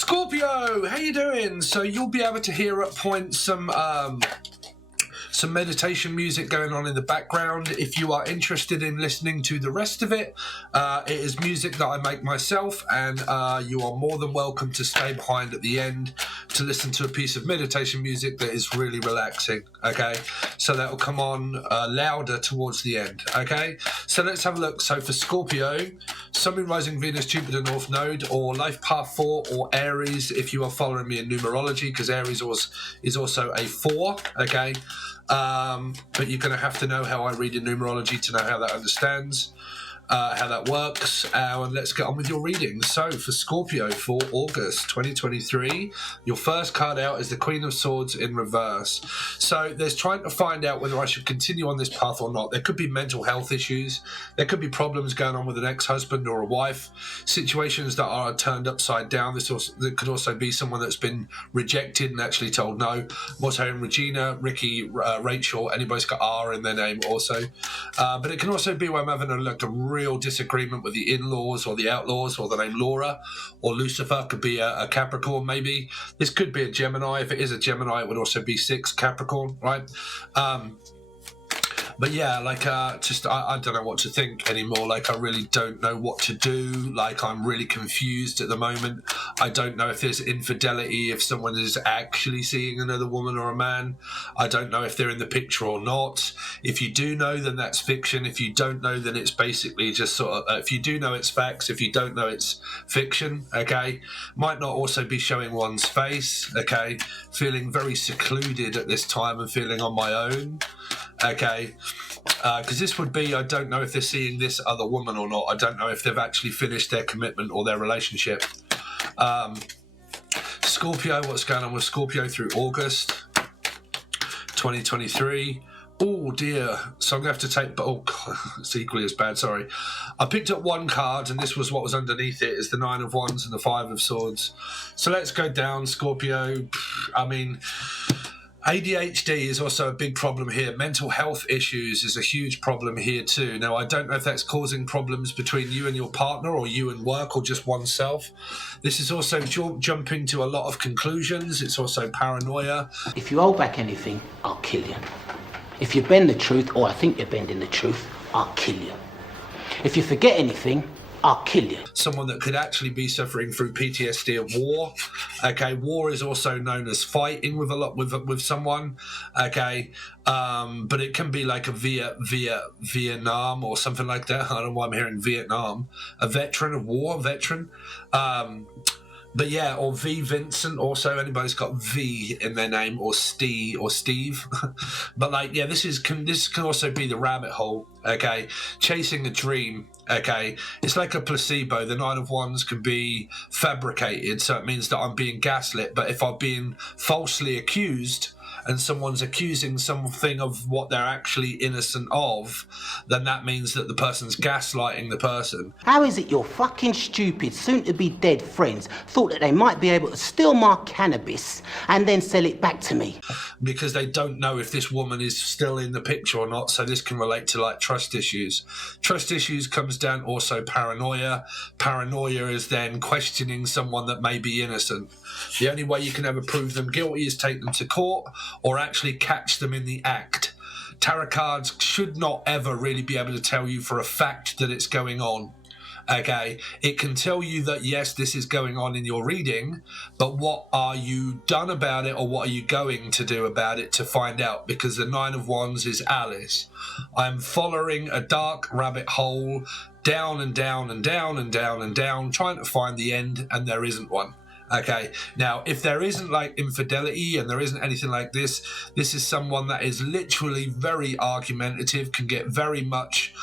Scorpio, how you doing? So you'll be able to hear at points some meditation music going on in the background. If you are interested in listening to the rest of it, it is music that I make myself, and you are more than welcome to stay behind at the end to listen to a piece of meditation music that is really relaxing, okay? So that will come on louder towards the end, okay? So let's have a look. So for Scorpio, Sun, Moon, Rising, Venus, Jupiter, North Node, or Life Path 4, or Aries, if you are following me in numerology, because Aries is also a 4, okay? But you're going to have to know how I read in numerology to know how that understands, how that works. And let's get on with your reading. So for Scorpio for August 2023, your first card out is the Queen of Swords in reverse. So there's trying to find out whether I should continue on this path or not. There could be mental health issues. There could be problems going on with an ex-husband or a wife, situations that are turned upside down. There could also be someone that's been rejected and actually told no. I'm also hearing Regina, Ricky, Rachel, anybody's got R in their name also. But it can also be where I'm having a real disagreement with the in-laws or the outlaws, or the name Laura or Lucifer could be a Capricorn maybe. This could be a Gemini. If it is a Gemini, it would also be 6 Capricorn, right? But yeah, I don't know what to think anymore. I really don't know what to do. I'm really confused at the moment. I don't know if there's infidelity, if someone is actually seeing another woman or a man. I don't know if they're in the picture or not. If you do know, then that's fiction. If you don't know, then it's basically just sort of, if you do know, it's facts. If you don't know, it's fiction, okay? Might not also be showing one's face, okay? Feeling very secluded at this time and feeling on my own. Okay, because this would be, I don't know if they're seeing this other woman or not. I don't know if they've actually finished their commitment or their relationship. Scorpio, what's going on with Scorpio through August 2023? Oh dear, so I'm going to have to take, oh God, it's equally as bad, sorry. I picked up one card and this was what was underneath it, is the 9 of Wands and the 5 of Swords. So let's go down, Scorpio. I mean, ADHD is also a big problem here. Mental health issues is a huge problem here too. Now, I don't know if that's causing problems between you and your partner, or you and work, or just oneself. This is also jumping to a lot of conclusions. It's also paranoia. If you hold back anything, I'll kill you. If you bend the truth, or I think you're bending the truth, I'll kill you. If you forget anything, I'll kill you. Someone that could actually be suffering through PTSD of war. Okay, war is also known as fighting with someone. Okay, but it can be like a Vietnam or something like that. I don't know why I'm hearing Vietnam. A veteran of war, veteran. But yeah, or V Vincent also. Anybody's got V in their name, or Steve. But yeah, this can also be the rabbit hole. Okay, chasing a dream. Okay, it's like a placebo. The 9 of Wands can be fabricated, so it means that I'm being gaslit. But if I'm being falsely accused, and someone's accusing something of what they're actually innocent of, then that means that the person's gaslighting the person. How is it your fucking stupid, soon-to-be dead friends thought that they might be able to steal my cannabis and then sell it back to me? Because they don't know if this woman is still in the picture or not, so this can relate to trust issues. Trust issues comes down also paranoia. Paranoia is then questioning someone that may be innocent. The only way you can ever prove them guilty is take them to court, or actually catch them in the act. Tarot cards should not ever really be able to tell you for a fact that it's going on. Okay, it can tell you that yes, this is going on in your reading, but what are you done about it, or what are you going to do about it to find out? Because the 9 of Wands is Alice. I'm following a dark rabbit hole, down and down and down and down and down, trying to find the end, and there isn't one. Okay, now if there isn't infidelity and there isn't anything like this, this is someone that is literally very argumentative, can get very much,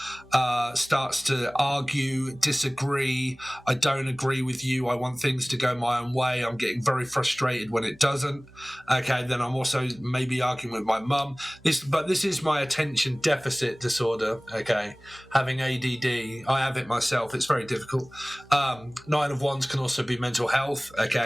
starts to argue, disagree. I don't agree with you. I want things to go my own way. I'm getting very frustrated when it doesn't. Okay, then I'm also maybe arguing with my mum. But this is my attention deficit disorder. Okay, having ADD, I have it myself. It's very difficult. 9 of Wands can also be mental health. Okay,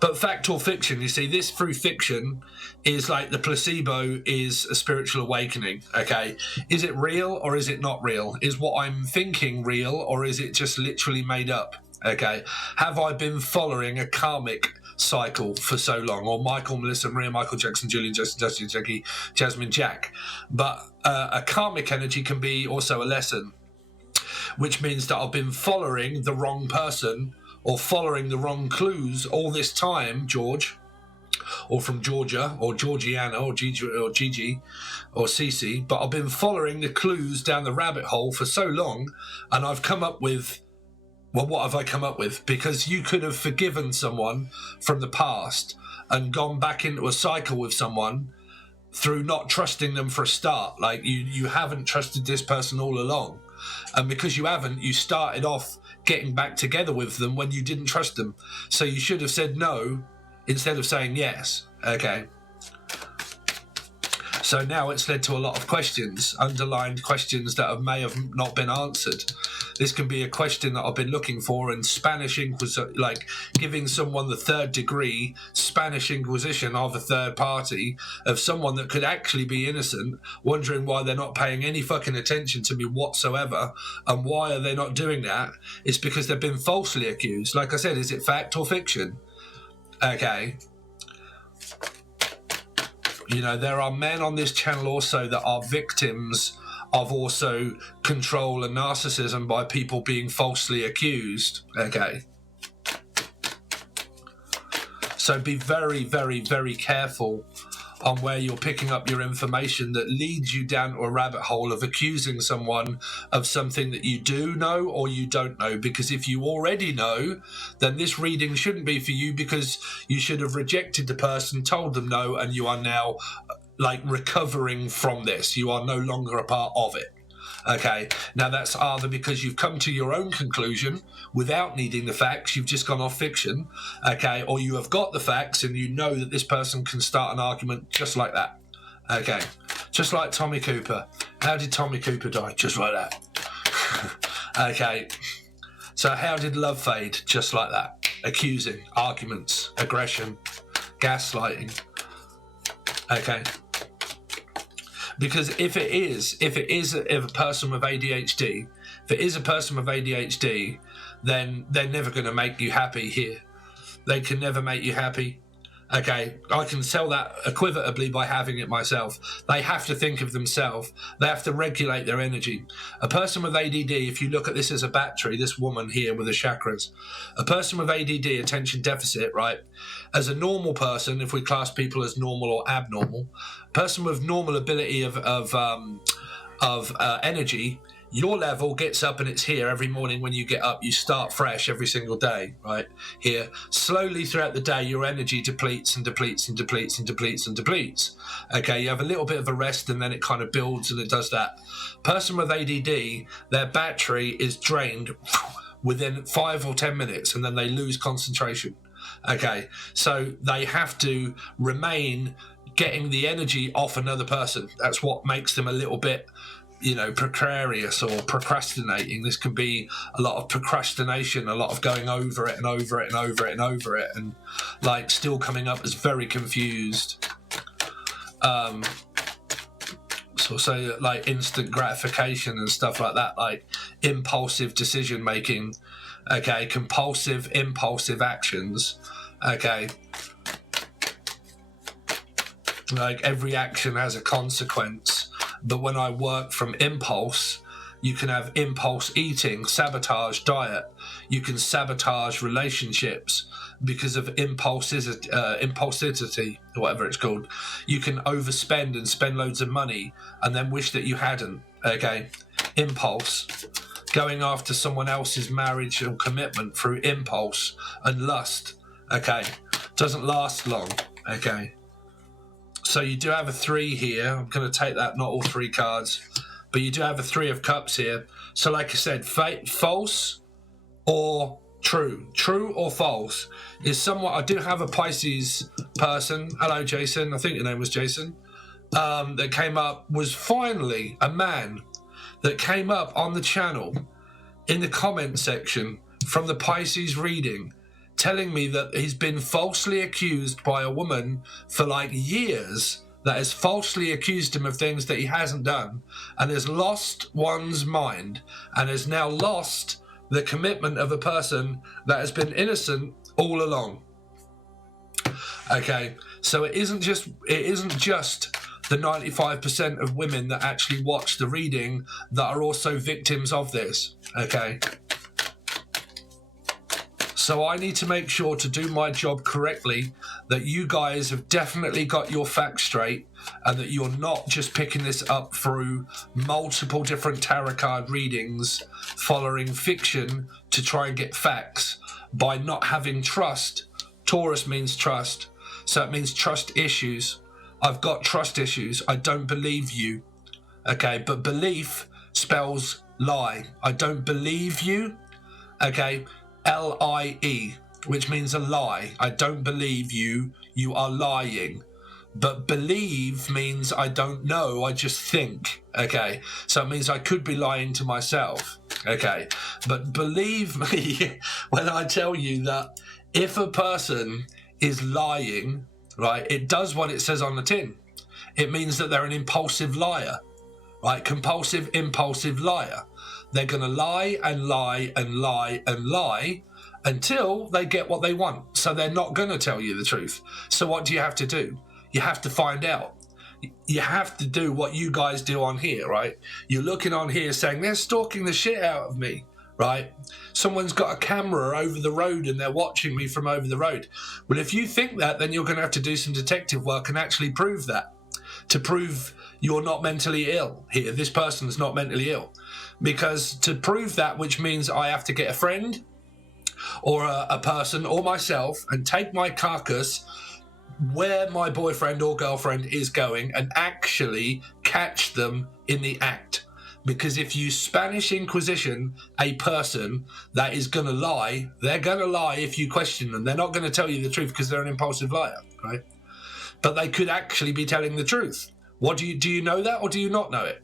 but fact or fiction, you see, this through fiction is like the placebo is a spiritual awakening. Okay, is it real or is it not real? Is what I'm thinking real, or is it just literally made up? Okay, have I been following a karmic cycle for so long? Or Michael, Melissa, Maria, Michael, Jackson, Julian, Justin, Jackie, Jasmine, Jack. But a karmic energy can be also a lesson, which means that I've been following the wrong person or following the wrong clues all this time, George, or from Georgia, or Georgiana, or Gigi, or Cece, but I've been following the clues down the rabbit hole for so long, and I've come up with, well, what have I come up with? Because you could have forgiven someone from the past and gone back into a cycle with someone through not trusting them for a start. Like, you haven't trusted this person all along. And because you haven't, you started off getting back together with them when you didn't trust them. So you should have said no instead of saying yes. Okay. So now it's led to a lot of questions, underlined questions that may have not been answered. This can be a question that I've been looking for in Spanish Inquisition, like giving someone the 3rd degree Spanish Inquisition of a third party, of someone that could actually be innocent, wondering why they're not paying any fucking attention to me whatsoever. And why are they not doing that? It's because they've been falsely accused. Like I said, is it fact or fiction? Okay. You know, there are men on this channel also that are victims of also control and narcissism by people being falsely accused. Okay. So be very, very, very careful on where you're picking up your information that leads you down to a rabbit hole of accusing someone of something that you do know or you don't know. Because if you already know, then this reading shouldn't be for you, because you should have rejected the person, told them no, and you are now like recovering from this. You are no longer a part of it. Okay, now that's either because you've come to your own conclusion without needing the facts, you've just gone off fiction, okay, or you have got the facts and you know that this person can start an argument just like that. Okay, just like Tommy Cooper. How did Tommy Cooper die? Just like that. Okay, so how did love fade? Just like that. Accusing, arguments, aggression, gaslighting. Okay. Because if it is a person with ADHD, then they're never going to make you happy here. They can never make you happy. Okay, I can tell that equivotably by having it myself. They have to think of themselves. They have to regulate their energy. A person with ADD, if you look at this as a battery, this woman here with the chakras, a person with ADD, attention deficit, right? As a normal person, if we class people as normal or abnormal, a person with normal ability of energy, your level gets up and it's here every morning. When you get up, you start fresh every single day, right? Here, slowly throughout the day, your energy depletes and depletes and depletes and depletes and depletes. Okay, you have a little bit of a rest and then it kind of builds and it does that. Person with ADD, their battery is drained within 5 or 10 minutes and then they lose concentration. Okay, so they have to remain getting the energy off another person. That's what makes them a little bit, you know, precarious or procrastinating. This can be a lot of procrastination, a lot of going over it and over it and over it and over it, and like still coming up as very confused. So like instant gratification and stuff like that, like impulsive decision making, okay, compulsive, impulsive actions, okay. Like every action has a consequence. But when I work from impulse, you can have impulse eating, sabotage diet. You can sabotage relationships because of impulsivity, whatever it's called. You can overspend and spend loads of money and then wish that you hadn't. Okay, impulse. Going after someone else's marriage or commitment through impulse and lust. Okay, doesn't last long. Okay. So you do have a 3 here. I'm going to take that, not all 3 cards, but you do have a 3 of cups here. So like I said, false or true. True or false is somewhat. I do have a Pisces person. Hello, Jason. I think your name was Jason. That came up, was finally a man that came up on the channel in the comment section from the Pisces reading, telling me that he's been falsely accused by a woman for like years, that has falsely accused him of things that he hasn't done, and has lost one's mind and has now lost the commitment of a person that has been innocent all along. Okay, so it isn't just the 95% of women that actually watch the reading that are also victims of this. Okay, so I need to make sure to do my job correctly, that you guys have definitely got your facts straight, and that you're not just picking this up through multiple different tarot card readings, following fiction to try and get facts by not having trust. Taurus means trust, so it means trust issues. I've got trust issues. I don't believe you. Okay, but belief spells lie. I don't believe you. Okay, L-I-E, which means a lie. I don't believe you. You are lying. But believe means I don't know, I just think. Okay, so it means I could be lying to myself. Okay, but believe me when I tell you that if a person is lying, right, it does what it says on the tin. It means that they're an impulsive liar, right? Compulsive, impulsive liar. They're going to lie and lie and lie and lie until they get what they want. So they're not going to tell you the truth. So what do you have to do? You have to find out. You have to do what you guys do on here, right? You're looking on here saying, they're stalking the shit out of me, right? Someone's got a camera over the road and they're watching me from over the road. Well, if you think that, then you're going to have to do some detective work and actually prove that. To prove you're not mentally ill here. This person's not mentally ill. Because to prove that, which means I have to get a friend or a person or myself and take my carcass where my boyfriend or girlfriend is going and actually catch them in the act. Because if you Spanish Inquisition a person that is going to lie, they're going to lie if you question them. They're not going to tell you the truth because they're an impulsive liar, right? But they could actually be telling the truth. Do you know that, or do you not know it?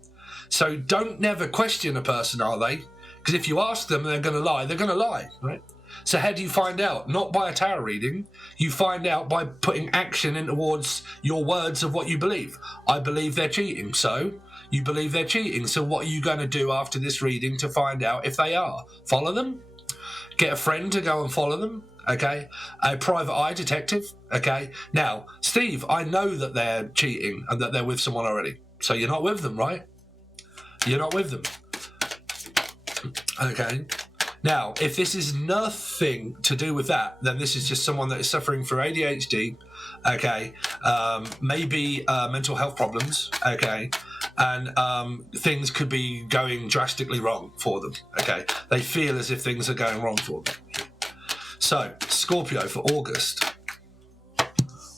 So don't never question a person, are they? Because if you ask them, they're going to lie, right? So how do you find out? Not by a tarot reading. You find out by putting action in towards your words of what you believe. I believe they're cheating, so you believe they're cheating. So what are you going to do after this reading to find out if they are? Follow them? Get a friend to go and follow them? Okay, a private eye detective. Okay, now, Steve, I know that they're cheating and that they're with someone already. So you're not with them, right? You're not with them. Okay. Now, if this is nothing to do with that, then this is just someone that is suffering from ADHD, okay, maybe mental health problems, okay, and things could be going drastically wrong for them, okay. They feel as if things are going wrong for them. So, Scorpio for August.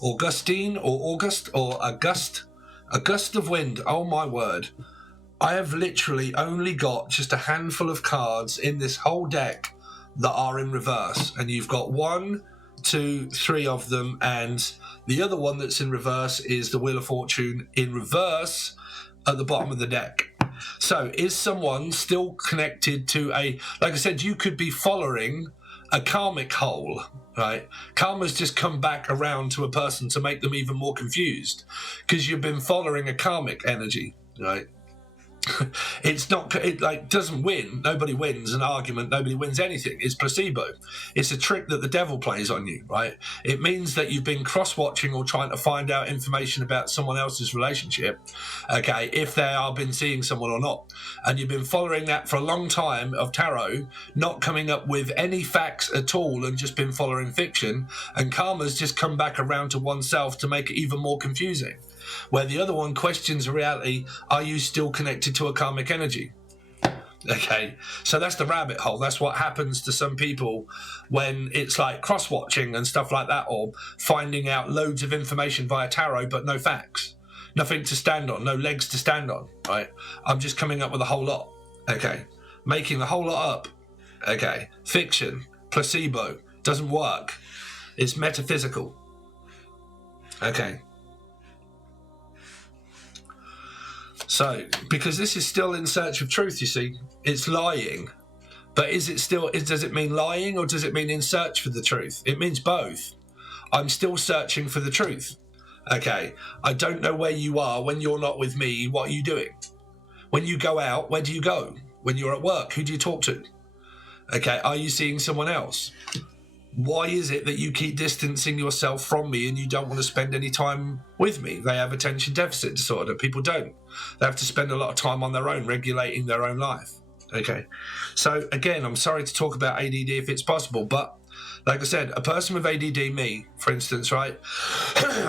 Augustine or August or August. A gust of wind, oh my word. I have literally only got just a handful of cards in this whole deck that are in reverse. And you've got 1, 2, 3 of them. And the other one that's in reverse is the Wheel of Fortune in reverse at the bottom of the deck. So is someone still connected to like I said, you could be following a karmic hole, right? Karma's just come back around to a person to make them even more confused because you've been following a karmic energy, right? It's not, it like doesn't win. Nobody wins an argument. Nobody wins anything. It's placebo. It's a trick that the devil plays on you, right? It means that you've been cross-watching or trying to find out information about someone else's relationship, okay, if they are been seeing someone or not. And you've been following that for a long time of tarot, not coming up with any facts at all and just been following fiction. And karma's just come back around to oneself to make it even more confusing. Where the other one questions reality, are you still connected to a karmic energy? Okay, so that's the rabbit hole. That's what happens to some people when it's like cross-watching and stuff like that, or finding out loads of information via tarot but no facts. Nothing to stand on, no legs to stand on, right? I'm just coming up with a whole lot, okay? Making the whole lot up, okay? Fiction, placebo, doesn't work. It's metaphysical, okay? So, because this is still in search of truth, you see, it's lying. But is it still, does it mean lying or does it mean in search for the truth? It means both. I'm still searching for the truth. Okay, I don't know where you are when you're not with me. What are you doing? When you go out, where do you go? When you're at work, who do you talk to? Okay, are you seeing someone else? Why is it that you keep distancing yourself from me and you don't want to spend any time with me? They have attention deficit disorder. People don't. They have to spend a lot of time on their own, regulating their own life. Okay, so again, I'm sorry to talk about ADD if it's possible, but like I said, a person with ADD, me, for instance, right?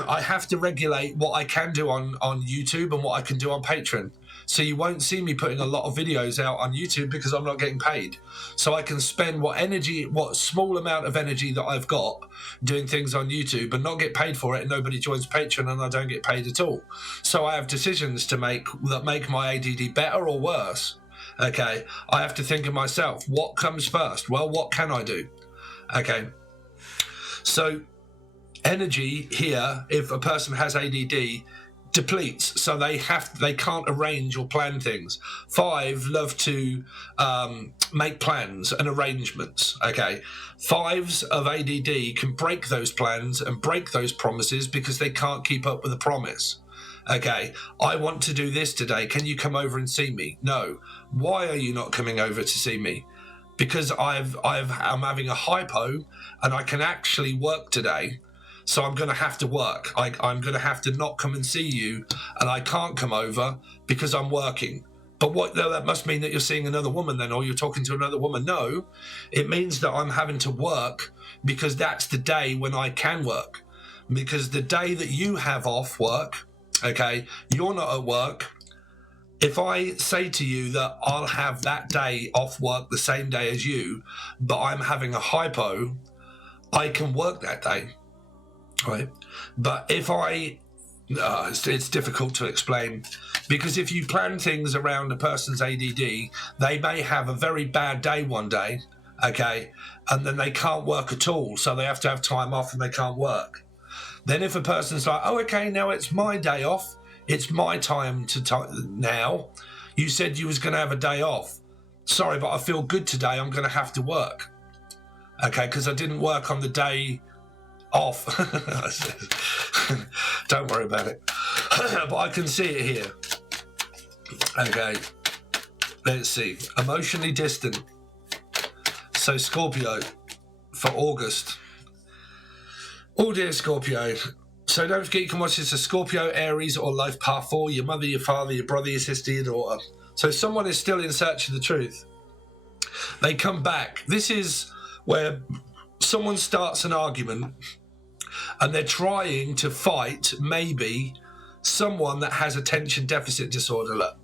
I have to regulate what I can do on YouTube and what I can do on Patreon. So you won't see me putting a lot of videos out on YouTube because I'm not getting paid. So I can spend what small amount of energy that I've got doing things on YouTube and not get paid for it, and nobody joins Patreon and I don't get paid at all. So I have decisions to make that make my ADD better or worse. Okay, I have to think of myself. What comes first? Well, what can I do? Okay, so energy here, if a person has ADD, depletes, so they can't arrange or plan things. 5 love to make plans and arrangements. Okay, 5s of ADD can break those plans and break those promises because they can't keep up with the promise. Okay, I want to do this today. Can you come over and see me? No. Why are you not coming over to see me? Because I'm having a hypo and I can actually work today. So I'm going to have to work. I'm going to have to not come and see you, and I can't come over because I'm working. But what? That must mean that you're seeing another woman then, or you're talking to another woman. No, it means that I'm having to work because that's the day when I can work. Because the day that you have off work, okay, you're not at work. If I say to you that I'll have that day off work the same day as you, but I'm having a hypo, I can work that day. Right, but if it's difficult to explain, because if you plan things around a person's ADD, they may have a very bad day one day, okay, and then they can't work at all, so they have to have time off and they can't work. Then if a person's like, oh, okay, now it's my day off, it's my time now, you said you was going to have a day off. Sorry, but I feel good today, I'm going to have to work, okay, because I didn't work on the day off. Don't worry about it. But I can see it here. Okay, let's see. Emotionally distant. So Scorpio for August. Oh dear Scorpio. So don't forget you can watch this as Scorpio, Aries, or Life Path 4. Your mother, your father, your brother, your sister, your daughter. So someone is still in search of the truth. They come back. This is where someone starts an argument and they're trying to fight maybe someone that has attention deficit disorder. Look,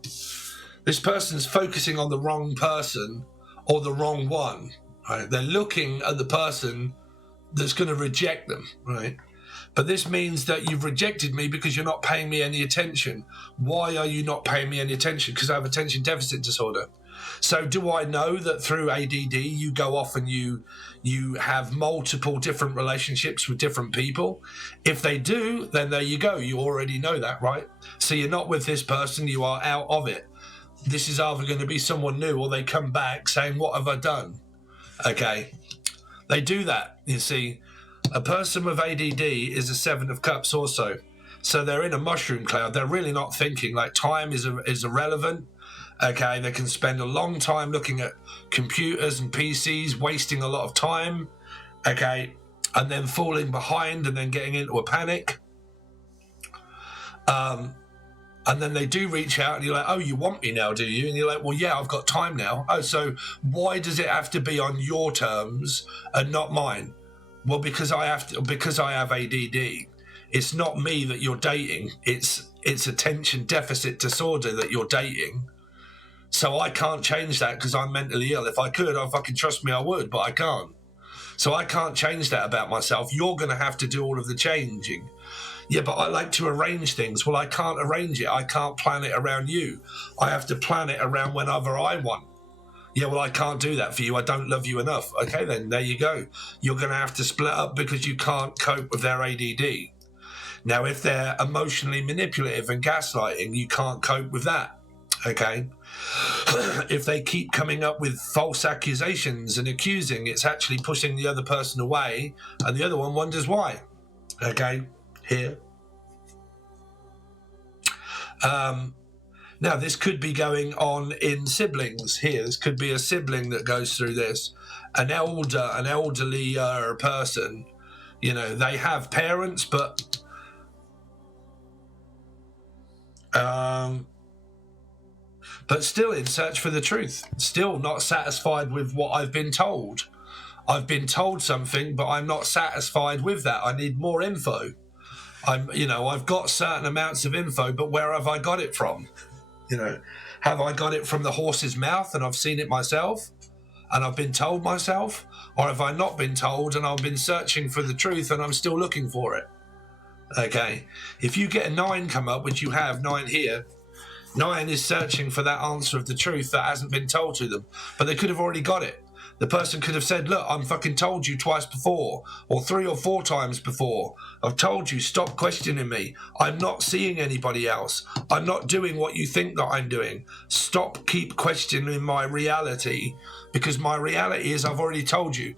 this person's focusing on the wrong person or the wrong one, right? They're looking at the person that's going to reject them, right? But this means that you've rejected me because you're not paying me any attention. Why are you not paying me any attention? Because I have attention deficit disorder. So do I know that through ADD you go off and you have multiple different relationships with different people? If they do, then there you go. You already know that, right? So you're not with this person, you are out of it. This is either going to be someone new or they come back saying, what have I done? Okay. They do that, you see. A person with ADD is a 7 of Cups also. So they're in a mushroom cloud. They're really not thinking. Like, time is irrelevant. Okay, they can spend a long time looking at computers and PCs, wasting a lot of time, okay, and then falling behind and then getting into a panic. And then they do reach out and you're like, oh, you want me now, do you? And you're like, well, yeah, I've got time now. Oh, so why does it have to be on your terms and not mine? Well, because I have ADD. It's not me that you're dating. It's attention deficit disorder that you're dating. So I can't change that because I'm mentally ill. If I could, I fucking trust me, I would, but I can't. So I can't change that about myself. You're going to have to do all of the changing. Yeah, but I like to arrange things. Well, I can't arrange it. I can't plan it around you. I have to plan it around whenever I want. Yeah, well, I can't do that for you. I don't love you enough. Okay, then there you go. You're going to have to split up because you can't cope with their ADD. Now, if they're emotionally manipulative and gaslighting, you can't cope with that. Okay. If they keep coming up with false accusations and accusing, it's actually pushing the other person away, and the other one wonders why. Okay, here. Now, this could be going on in siblings here. This could be a sibling that goes through this. An elderly person, you know, they have parents, but still in search for the truth, still not satisfied with what I've been told. I've been told something, but I'm not satisfied with that. I need more info. I've got certain amounts of info, but where have I got it from? You know, have I got it from the horse's mouth and I've seen it myself and I've been told myself? Or have I not been told and I've been searching for the truth and I'm still looking for it? Okay, if you get a 9 come up, which you have 9 here, 9 is searching for that answer of the truth that hasn't been told to them, but they could have already got it. The person could have said, look, I'm fucking told you twice before, or 3 or 4 times before. I've told you, stop questioning me. I'm not seeing anybody else. I'm not doing what you think that I'm doing. Keep questioning my reality, because my reality is I've already told you.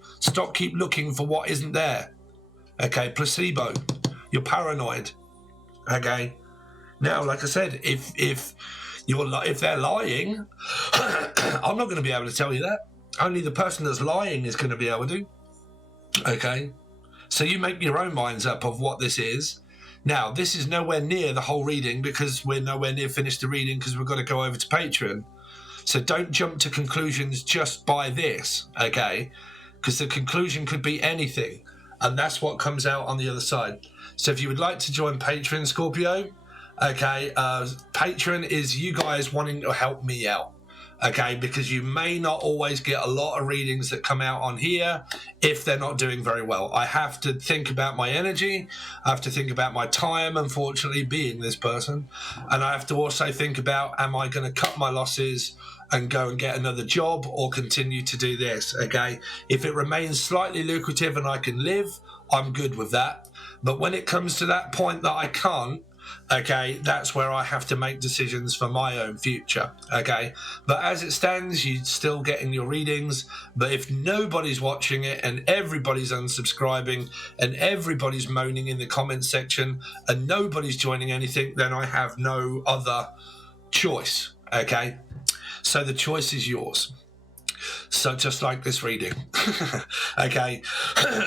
Keep looking for what isn't there. Okay, placebo. You're paranoid. Okay. Now, like I said, if they're lying, I'm not going to be able to tell you that. Only the person that's lying is going to be able to. Okay? So you make your own minds up of what this is. Now, this is nowhere near the whole reading because we're nowhere near finished the reading because we've got to go over to Patreon. So don't jump to conclusions just by this, okay? Because the conclusion could be anything. And that's what comes out on the other side. So if you would like to join Patreon, Scorpio, okay, Patreon is you guys wanting to help me out. Okay, because you may not always get a lot of readings that come out on here if they're not doing very well. I have to think about my energy. I have to think about my time, unfortunately, being this person. And I have to also think about, am I going to cut my losses and go and get another job or continue to do this? Okay, if it remains slightly lucrative and I can live, I'm good with that. But when it comes to that point that I can't, okay, that's where I have to make decisions for my own future. Okay, but as it stands, you're still getting your readings. But if nobody's watching it and everybody's unsubscribing and everybody's moaning in the comments section and nobody's joining anything, then I have no other choice. Okay, so the choice is yours. So just like this reading. Okay,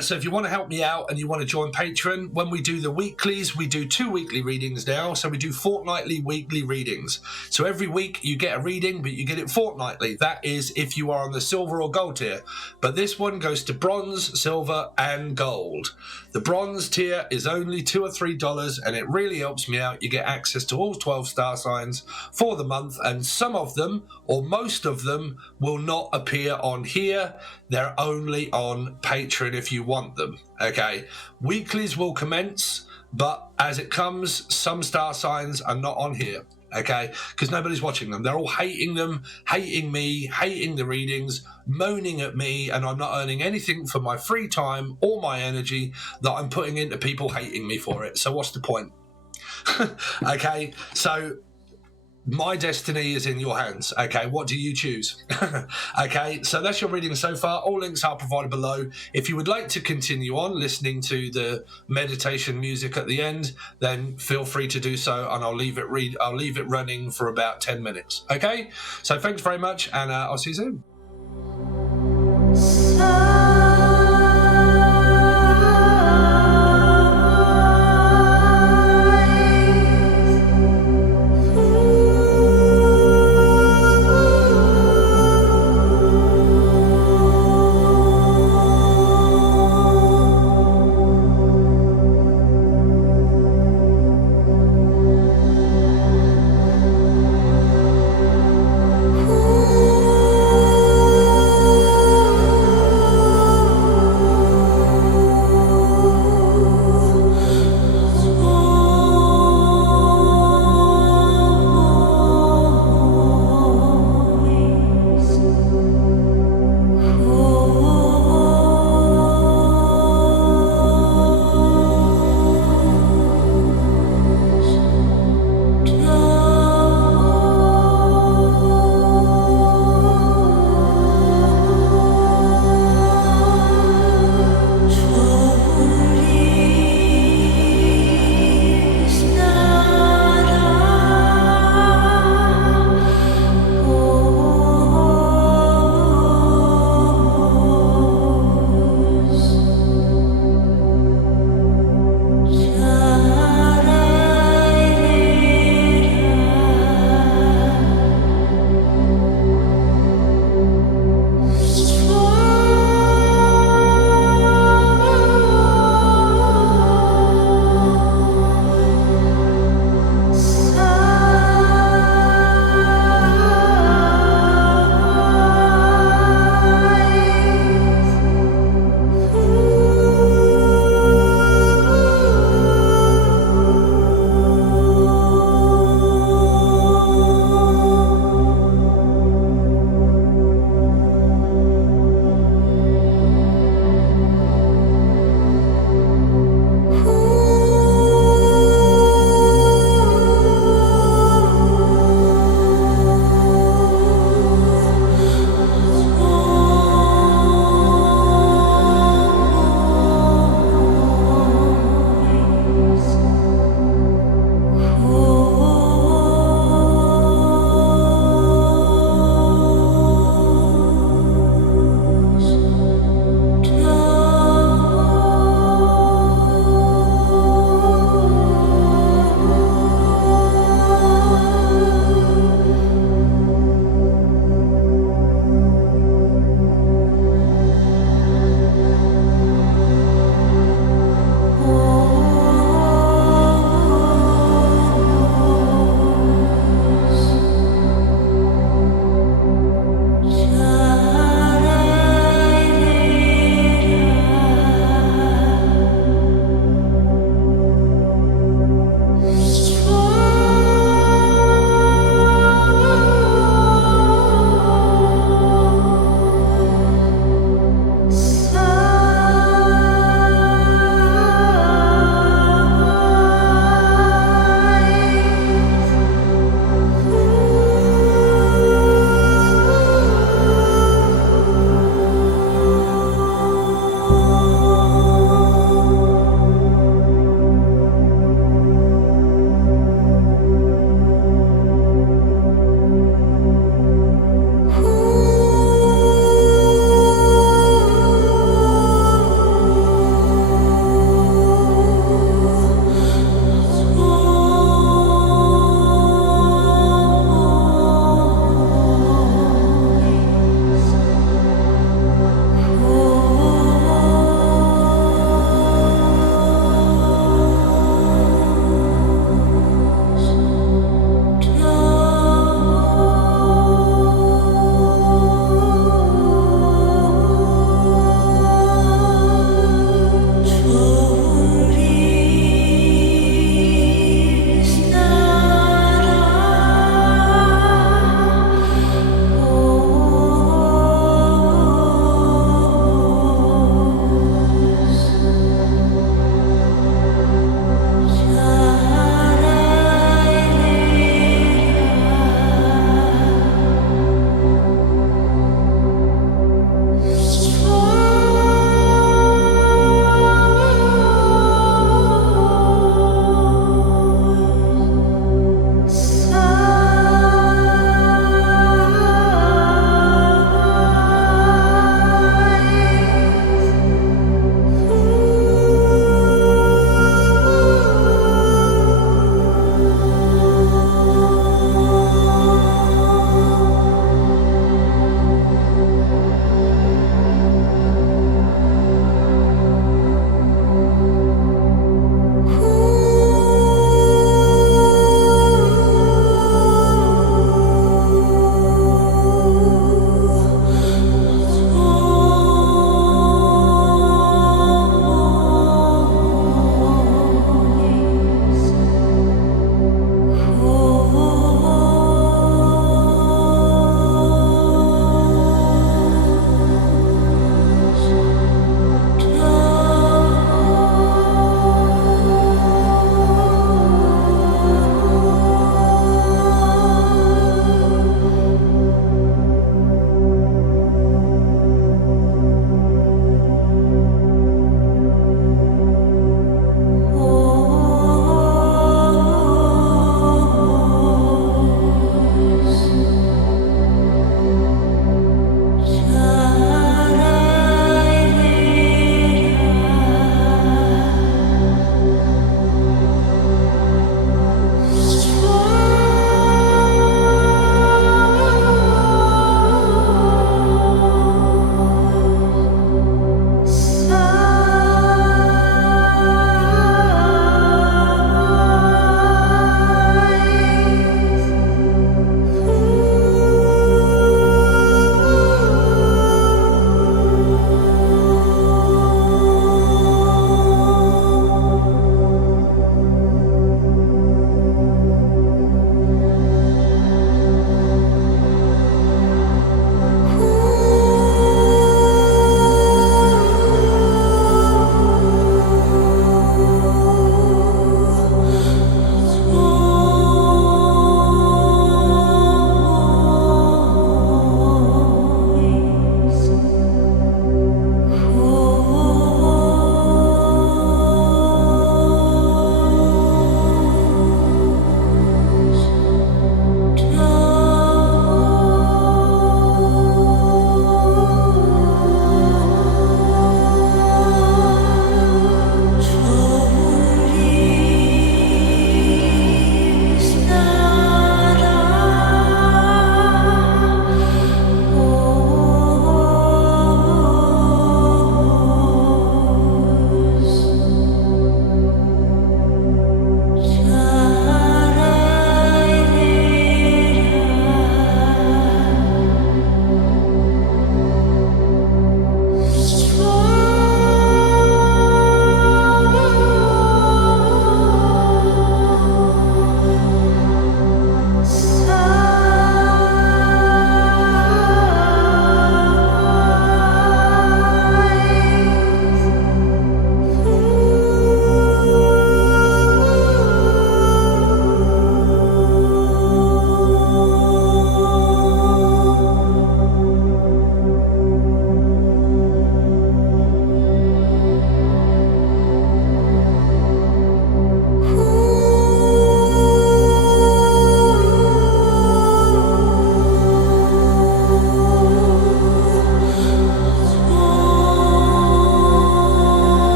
so if you want to help me out and you want to join Patreon, when we do the weeklies, we do 2 weekly readings now. So we do fortnightly weekly readings. So every week you get a reading, but you get it fortnightly. That is if you are on the silver or gold tier. But this one goes to bronze, silver and gold. The bronze tier is only $2 or $3 and it really helps me out. You get access to all 12 star signs for the month, and some of them or most of them will not appear on here. They're only on Patreon if you want them. Okay, weeklies will commence, but as it comes, some star signs are not on here. Okay, because nobody's watching them. They're all hating them, hating me, hating the readings, moaning at me, and I'm not earning anything for my free time or my energy that I'm putting into people hating me for it. So what's the point? Okay, so my destiny is in your hands. Okay, what do you choose? Okay, so that's your reading so far. All links are provided below. If you would like to continue on listening to the meditation music at the end, then feel free to do so, and I'll leave it running for about 10 minutes. Okay, so thanks very much, and I'll see you soon.